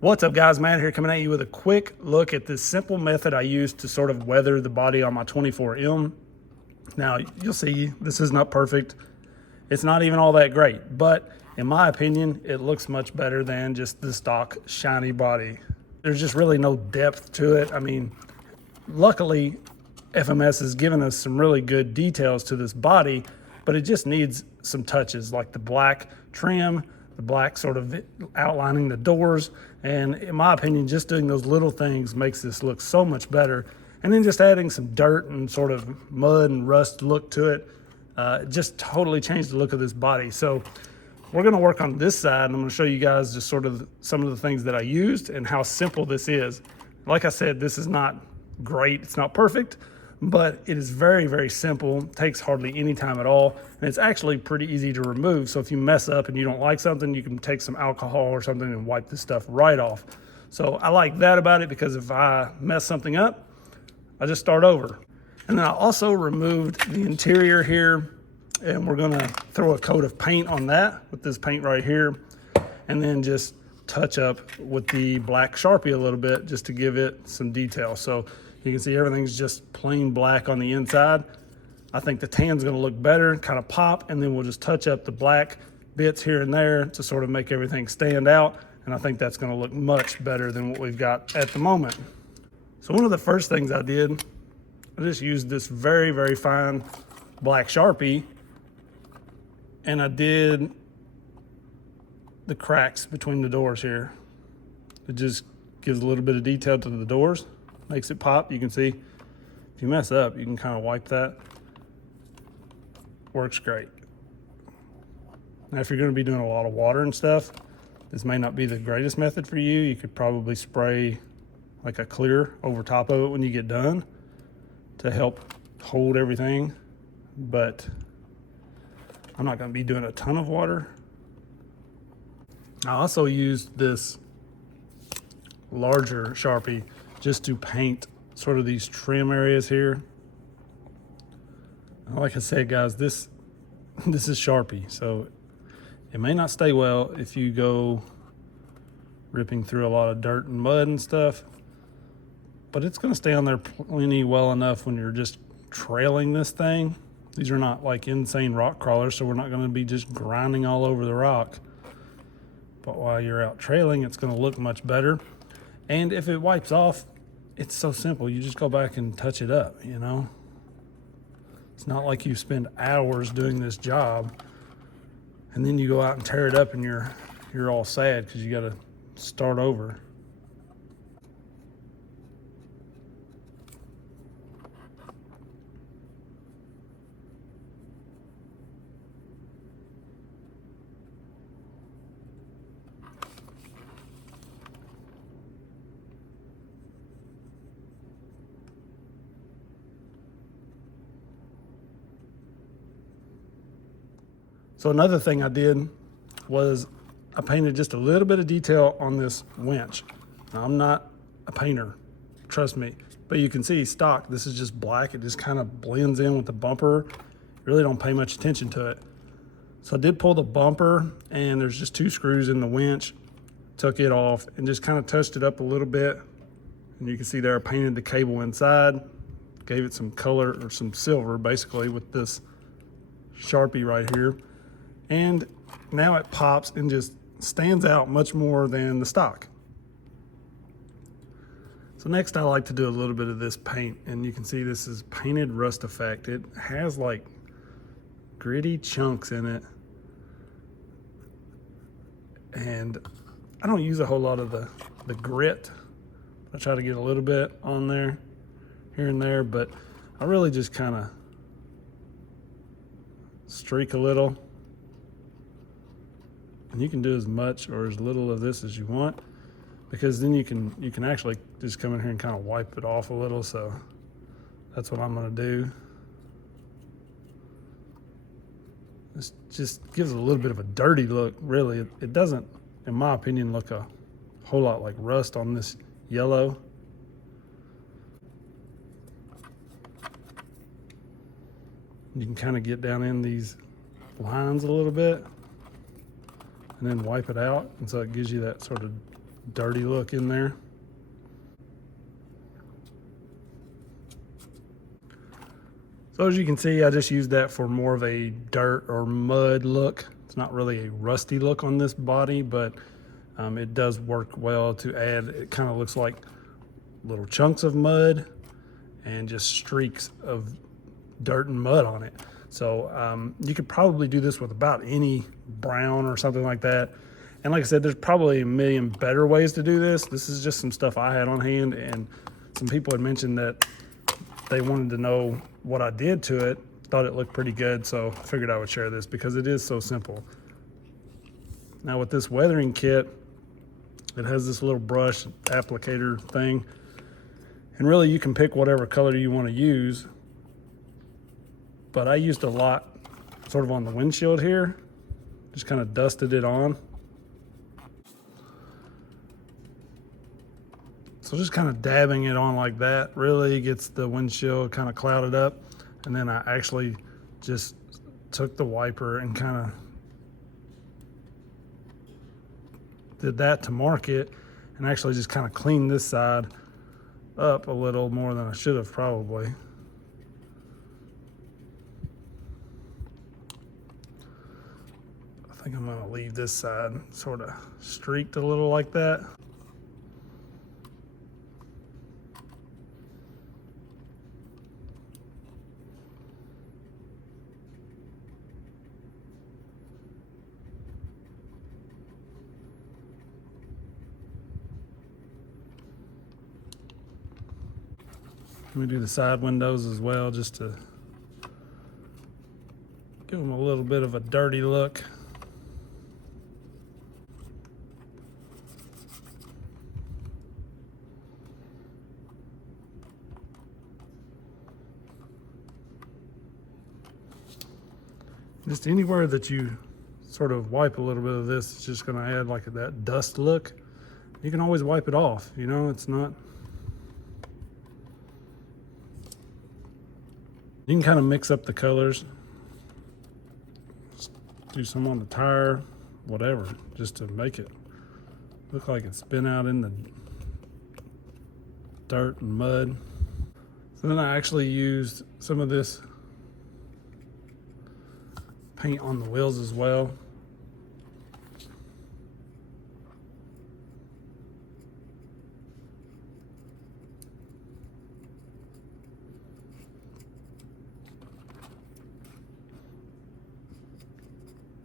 What's up guys, Matt here coming at you with a quick look at this simple method I use to sort of weather the body on my 24M. Now you'll see this is not perfect. It's not even all that great, but in my opinion, it looks much better than just the stock shiny body. There's just really no depth to it. I mean, luckily FMS has given us some really good details to this body, but it just needs some touches like the black trim, the black sort of outlining the doors. And in my opinion, just doing those little things makes this look so much better. And then just adding some dirt and sort of mud and rust look to it, just totally changed the look of this body. So we're gonna work on this side, and I'm gonna show you guys just sort of some of the things that I used and how simple this is. Like I said, this is not great, it's not perfect, but it is very, very simple, takes hardly any time at all, and it's actually pretty easy to remove. So if you mess up and you don't like something, you can take some alcohol or something and wipe this stuff right off. So I like that about it, because if I mess something up, I just start over. And then I also removed the interior here, and we're gonna throw a coat of paint on that with this paint right here, and then just touch up with the black Sharpie a little bit just to give it some detail. So you can see everything's just plain black on the inside. I think the tan's gonna look better, kind of pop, and then we'll just touch up the black bits here and there to sort of make everything stand out. And I think that's gonna look much better than what we've got at the moment. So one of the first things I did, I just used this very, very fine black Sharpie, and I did the cracks between the doors here. It just gives a little bit of detail to the doors, makes it pop. You can see if you mess up, you can kind of wipe that. Works great. Now, if you're going to be doing a lot of water and stuff, this may not be the greatest method for you. You could probably spray like a clear over top of it when you get done to help hold everything, but I'm not going to be doing a ton of water. I also used this larger Sharpie just to paint sort of these trim areas here. Like I said, guys, this is Sharpie, so it may not stay well if you go ripping through a lot of dirt and mud and stuff, but it's going to stay on there plenty well enough when you're just trailing this thing. These are not like insane rock crawlers, so we're not going to be just grinding all over the rock. But while you're out trailing, it's going to look much better. And if it wipes off, it's so simple. You just go back and touch it up, you know? It's not like you spend hours doing this job and then you go out and tear it up and you're all sad because you got to start over. So another thing I did was I painted just a little bit of detail on this winch. Now, I'm not a painter, trust me, but you can see stock, this is just black. It just kind of blends in with the bumper. You really don't pay much attention to it. So I did pull the bumper, and there's just 2 screws in the winch, took it off and just kind of touched it up a little bit. And you can see there I painted the cable inside, gave it some color or some silver basically with this Sharpie right here. And now it pops and just stands out much more than the stock. So next I like to do a little bit of this paint, and you can see this is painted rust effect. It has like gritty chunks in it, and I don't use a whole lot of the grit. I try to get a little bit on there, here and there, but I really just kind of streak a little. And you can do as much or as little of this as you want, because then you can actually just come in here and kind of wipe it off a little. So that's what I'm going to do. This just gives it a little bit of a dirty look, really. It doesn't, in my opinion, look a whole lot like rust on this yellow. You can kind of get down in these lines a little bit and then wipe it out, and so it gives you that sort of dirty look in there. So as you can see, I just used that for more of a dirt or mud look. It's not really a rusty look on this body, but it does work well to add. It kind of looks like little chunks of mud and just streaks of dirt and mud on it. So you could probably do this with about any brown or something like that. And like I said, there's probably a million better ways to do this. This is just some stuff I had on hand, and some people had mentioned that they wanted to know what I did to it. Thought it looked pretty good, so I figured I would share this because it is so simple. Now with this weathering kit, it has this little brush applicator thing, and really you can pick whatever color you want to use, but I used a lot sort of on the windshield here, just kind of dusted it on. So just kind of dabbing it on like that really gets the windshield kind of clouded up. And then I actually just took the wiper and kind of did that to mark it, and actually just kind of cleaned this side up a little more than I should have probably. I think I'm gonna leave this side sort of streaked a little like that. Let me do the side windows as well, just to give them a little bit of a dirty look. Just anywhere that you sort of wipe a little bit of this, it's just going to add like that dust look. You can always wipe it off, you know, it's not. You can kind of mix up the colors. Just do some on the tire, whatever, just to make it look like it's been out in the dirt and mud. So then I actually used some of this paint on the wheels as well.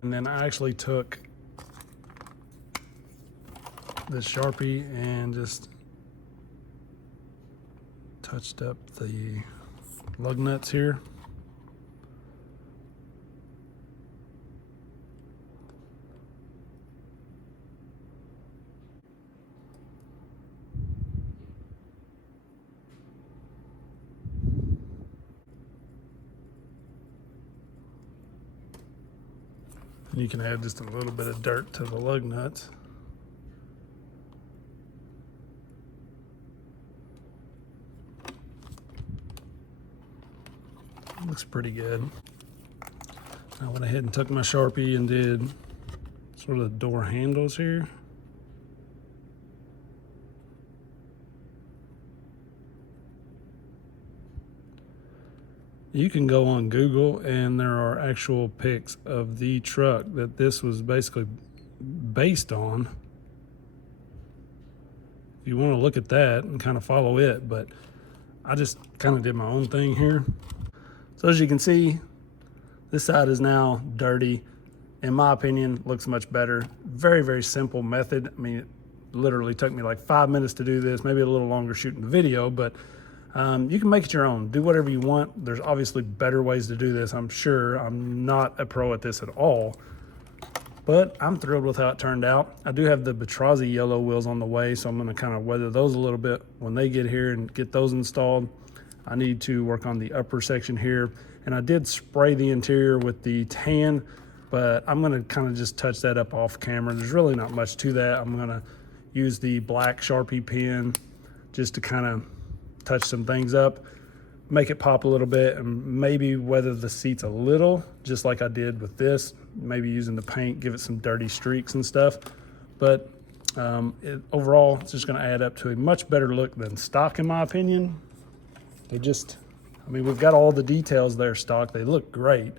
And then I actually took this Sharpie and just touched up the lug nuts here. And you can add just a little bit of dirt to the lug nuts. Looks pretty good. I went ahead and took my Sharpie and did sort of the door handles here. You can go on Google and there are actual pics of the truck that this was basically based on. If you want to look at that and kind of follow it, but I just kind of did my own thing here. So as you can see, this side is now dirty. In my opinion, looks much better. Very, very simple method. I mean, it literally took me like 5 minutes to do this, maybe a little longer shooting the video, but you can make it your own. Do whatever you want. There's obviously better ways to do this, I'm sure. I'm not a pro at this at all, but I'm thrilled with how it turned out. I do have the Batrazi yellow wheels on the way, so I'm gonna kind of weather those a little bit when they get here and get those installed. I need to work on the upper section here, and I did spray the interior with the tan, but I'm gonna kind of just touch that up off camera. There's really not much to that. I'm gonna use the black Sharpie pen just to kind of touch some things up, make it pop a little bit, and maybe weather the seats a little, just like I did with this, maybe using the paint, give it some dirty streaks and stuff. But Overall, it's just going to add up to a much better look than stock, in my opinion. They just, I mean, we've got all the details there stock. They look great.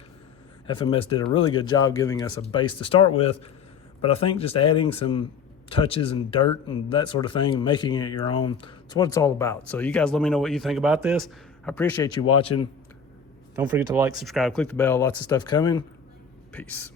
FMS did a really good job giving us a base to start with, but I think just adding some touches and dirt and that sort of thing, making it your own, it's what it's all about. So you guys let me know what you think about this. I appreciate you watching. Don't forget to like, subscribe, click the bell, lots of stuff coming. Peace.